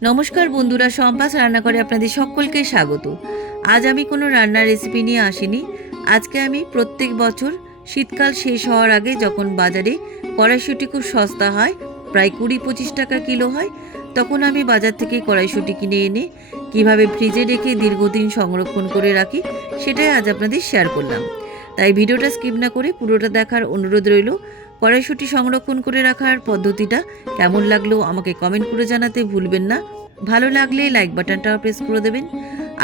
নমস্কার বন্ধুরা, সম্পাস রান্নাঘরে আপনাদের সকলকে স্বাগত। আজ আমি কোনো রান্নার রেসিপি নিয়ে আসিনি। আজকে আমি প্রত্যেক বছর শীতকাল শেষ হওয়ার আগে যখন বাজারে কড়াইশুঁটি খুব সস্তা হয়, প্রায় 20-25 টাকা কিলো হয়, তখন আমি বাজার থেকে কড়াইশুঁটি কিনে এনে কিভাবে ফ্রিজে রেখে দীর্ঘদিন সংরক্ষণ করে রাখি সেটাই আজ আপনাদের শেয়ার করলাম। তাই ভিডিওটা স্কিপ না করে পুরোটা দেখার অনুরোধ রইল। কড়াইশুঁটি সংরক্ষণ করে রাখার পদ্ধতিটা কেমন লাগলো আমাকে কমেন্ট করে জানাতে ভুলবেন না। ভালো লাগলে লাইক বাটনটা প্রেস করে দেবেন,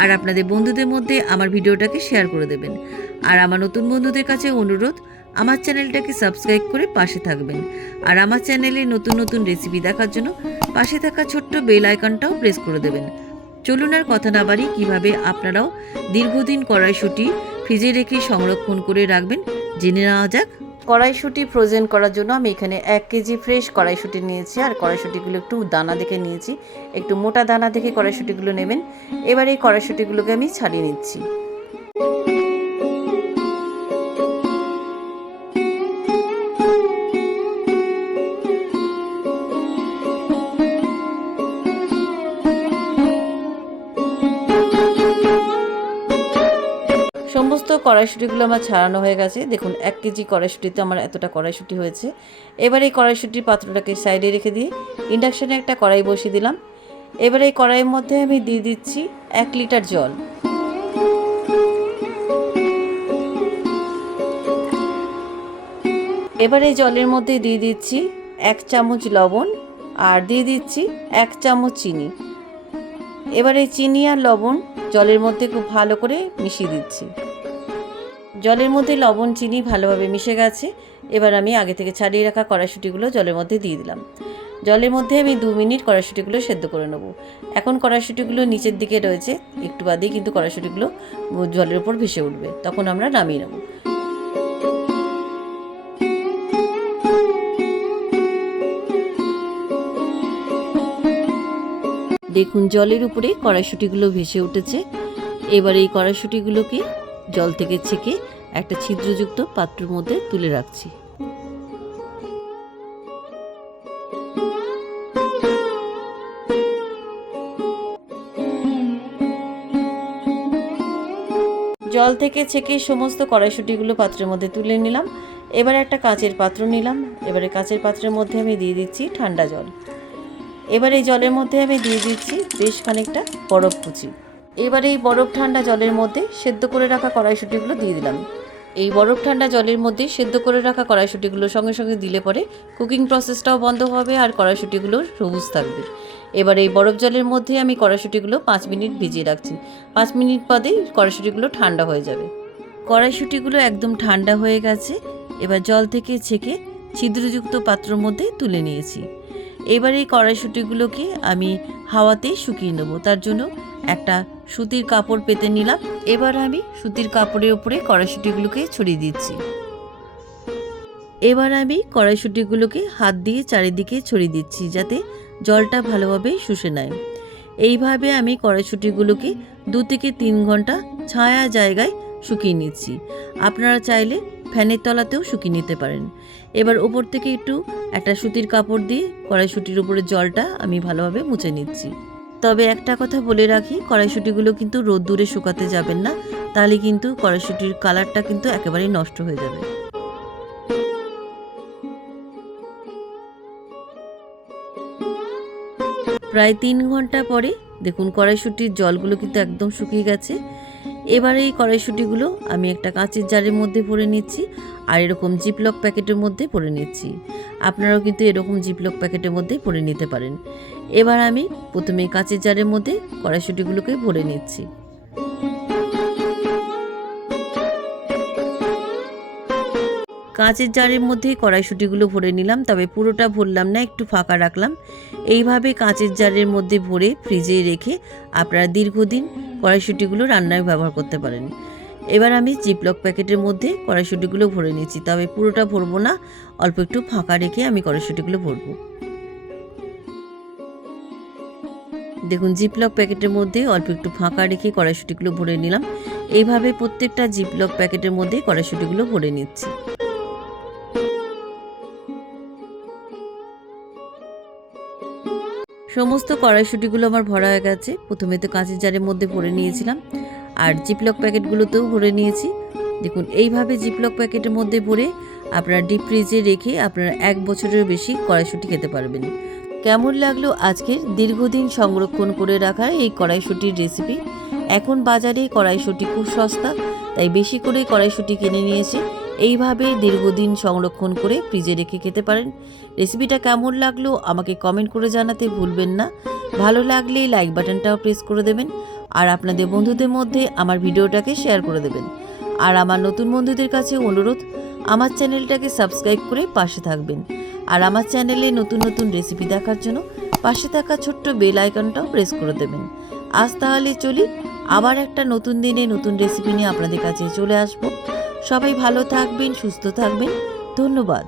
আর আপনাদের বন্ধুদের মধ্যে আমার ভিডিওটাকে শেয়ার করে দেবেন। আর আমার নতুন বন্ধুদের কাছে অনুরোধ, আমার চ্যানেলটাকে সাবস্ক্রাইব করে পাশে থাকবেন। আর আমার চ্যানেলে নতুন নতুন রেসিপি দেখার জন্য পাশে থাকা ছোট্ট বেল আইকনটাও প্রেস করে দেবেন। চলুন আর কথা না বাড়ি, কীভাবে আপনারাও দীর্ঘদিন কড়াইশুঁটি ফ্রিজে রেখে সংরক্ষণ করে রাখবেন জেনে নেওয়া যাক। কড়াইশুঁটি ফ্রোজেন করার জন্য আমি এখানে 1 কেজি ফ্রেশ কড়াইশুঁটি নিয়েছি। আর কড়াইশুঁটিগুলো একটু দানা দেখে নিয়েছি, একটু মোটা দানা দেখে কড়াইশুঁটিগুলো নেবেন। এবার এই কড়াইশুঁটিগুলোকে আমি ছাড়িয়ে নিচ্ছি। সমস্ত কড়াইশুঁটিগুলো আমার ছাড়ানো হয়ে গেছে। দেখুন 1 কেজি কড়াইশুঁটিতে আমার এতটা কড়াইশুঁটি হয়েছে। এবার এই কড়াইশুঁটির পাত্রটাকে সাইডে রেখে দিয়ে ইন্ডাকশানে একটা কড়াই বসিয়ে দিলাম। এবার এই কড়াইয়ের মধ্যে আমি দিয়ে দিচ্ছি 1 লিটার জল। এবার এই জলের মধ্যে দিয়ে দিচ্ছি 1 চামচ লবণ, আর দিয়ে দিচ্ছি 1 চামচ চিনি। এবার এই চিনি আর লবণ জলের মধ্যে খুব ভালো করে মিশিয়ে দিচ্ছি। জলের মধ্যে লবণ চিনি ভালোভাবে মিশে গেছে। এবার আমি আগে থেকে ছাড়িয়ে রাখা কড়াইশুঁটিগুলো জলের মধ্যে দিয়ে দিলাম। জলের মধ্যে আমি 2 মিনিট কড়াইশুঁটিগুলো সেদ্ধ করে নেব। এখন কড়াইশুঁটিগুলো নিচের দিকে রয়েছে, একটু বাদেই কিন্তু কড়াইশুঁটিগুলো জলের উপর ভেসে উঠবে, তখন আমরা নামিয়ে নেব। দেখুন জলের উপরে কড়াইশুঁটিগুলো ভেসে উঠেছে। এবার এই কড়াইশুঁটিগুলোকে জল থেকে ছেঁকে একটা ছিদ্রযুক্ত পাত্রের মধ্যে তুলে রাখছি। জল থেকে ছেঁকে সমস্ত কড়াইশুঁটিগুলো পাত্রের মধ্যে তুলে নিলাম। এবার একটা কাচের পাত্র নিলাম। এবারে কাচের পাত্রের মধ্যে আমি দিয়ে দিচ্ছি ঠান্ডা জল। এবার এই জলের মধ্যে আমি দিয়ে দিচ্ছি বেশ খানিকটা বরফ কুচি। এবার এই বরফ ঠান্ডা জলের মধ্যে সেদ্ধ করে রাখা কড়াইশুঁটিগুলো দিয়ে দিলাম। এই বরফ ঠান্ডা জলের মধ্যে সেদ্ধ করে রাখা কড়াইশুঁটিগুলো সঙ্গে সঙ্গে দিলে পরে কুকিং প্রসেসটাও বন্ধ হবে আর কড়াইশুঁটিগুলো সবুজ থাকবে। এবার এই বরফ জলের মধ্যে আমি কড়াইশুঁটিগুলো 5 মিনিট ভিজিয়ে রাখছি। 5 মিনিট বাদেই কড়াইশুঁটিগুলো ঠান্ডা হয়ে যাবে। কড়াইশুঁটিগুলো একদম ঠান্ডা হয়ে গেছে। এবার জল থেকে ছেঁকে ছিদ্রযুক্ত পাত্রের মধ্যে তুলে নিয়েছি। এবার এই কড়াইশুঁটিগুলোকে আমি হাওয়াতেই শুকিয়ে নেব। তার জন্য একটা সুতির কাপড় পেতে নিলাম। এবার আমি সুতির কাপড়ের উপরে কড়াইশুঁটিগুলোকে ছড়িয়ে দিচ্ছি। এবার আমি কড়াইশুঁটিগুলোকে হাত দিয়ে চারিদিকে ছড়িয়ে দিচ্ছি, যাতে জলটা ভালোভাবে শুষে নেয়। এইভাবে আমি কড়াইশুঁটিগুলোকে 2 থেকে 3 ঘন্টা ছায়া জায়গায় শুকিয়ে নিচ্ছি। আপনারা চাইলে ফ্যানের তলাতেও শুকিয়ে নিতে পারেন। এবার ওপর থেকে একটু একটা সুতির কাপড় দিয়ে কড়াইশুঁটির উপরে জলটা আমি ভালোভাবে মুছে নিচ্ছি। তবে একটা কথা বলে রাখি, কড়াইশুঁটিগুলো কিন্তু রোদ্দুরে শুকাতে যাবেন না, তাহলে কিন্তু কড়াইশুঁটির কালারটা কিন্তু একেবারেই নষ্ট হয়ে যাবে। প্রায় 3 ঘন্টা পরে দেখুন কড়াইশুঁটির জলগুলো কিন্তু একদম শুকিয়ে গেছে। এবারে এই কড়াইশুঁটিগুলো আমি একটা কাঁচের জারের মধ্যে ভরে নিচ্ছি, আর এরকম জিপলক প্যাকেটের মধ্যে ভরে নিচ্ছি। আপনারাও কিন্তু এরকম জিপলক প্যাকেটের মধ্যে ভরে নিতে পারেন। এবার আমি প্রথমে কাঁচের জারের মধ্যে কড়াইশুঁটিগুলোকে ভরে নিচ্ছি। কাঁচের জারের মধ্যে কড়াইশুঁটিগুলো ভরে নিলাম, তবে পুরোটা ভরলাম না, একটু ফাঁকা রাখলাম। এইভাবে কাঁচের জারের মধ্যে ভরে ফ্রিজে রেখে আপনারা দীর্ঘদিন কড়াইশুঁটিগুলো রান্নায় ব্যবহার করতে পারেন। এবার আমি জিপলক প্যাকেটের মধ্যে কড়াইশুঁটিগুলো ভরে নিচ্ছি, তবে পুরোটা ভরবো না, অল্প একটু ফাঁকা রেখে আমি কড়াইশুঁটিগুলো ভরবো। দেখুন জিপলক প্যাকেটের মধ্যে অল্প একটু ফাঁকা রেখে কড়াইশুঁটিগুলো ভরে নিলাম। এইভাবে প্রত্যেকটা জিপলক প্যাকেটের মধ্যে কড়াইশুঁটিগুলো ভরে নিচ্ছি। সমস্ত কড়াইশুঁটিগুলো আমার ভরা হয়ে গেছে। প্রথমে তো কাঁচের জারের মধ্যে ভরে নিয়েছিলাম, আর জিপলক প্যাকেটগুলোতেও ভরে নিয়েছি। দেখুন এইভাবে জিপলক প্যাকেটের মধ্যে ভরে আপনারা ডিপ ফ্রিজে রেখে আপনারা 1 বছরের বেশি কড়াইশুঁটি খেতে পারবেন। কেমন লাগলো আজকের দীর্ঘদিন সংরক্ষণ করে রাখা এই কড়াইশুঁটির রেসিপি। এখন বাজারে কড়াইশুঁটি খুব সস্তা, তাই বেশি করে কড়াইশুঁটি কিনে নিয়েছি। এইভাবে দীর্ঘদিন সংরক্ষণ করে ফ্রিজে রেখে খেতে পারেন। রেসিপিটা কেমন লাগলো আমাকে কমেন্ট করে জানাতে ভুলবেন না। ভালো লাগলে লাইক বাটনটাও প্রেস করে দেবেন, আর আপনাদের বন্ধুদের মধ্যে আমার ভিডিওটাকে শেয়ার করে দেবেন। আর আমার নতুন বন্ধুদের কাছে অনুরোধ, আমার চ্যানেলটাকে সাবস্ক্রাইব করে পাশে থাকবেন। আর আমার চ্যানেলে নতুন নতুন রেসিপি দেখার জন্য পাশে থাকা ছোট্ট বেল আইকনটাও প্রেস করে দেবেন। আজ তাহলে চলি, আবার একটা নতুন দিনে নতুন রেসিপি নিয়ে আপনাদের কাছে চলে আসব। সবাই ভালো থাকবেন, সুস্থ থাকবেন। ধন্যবাদ।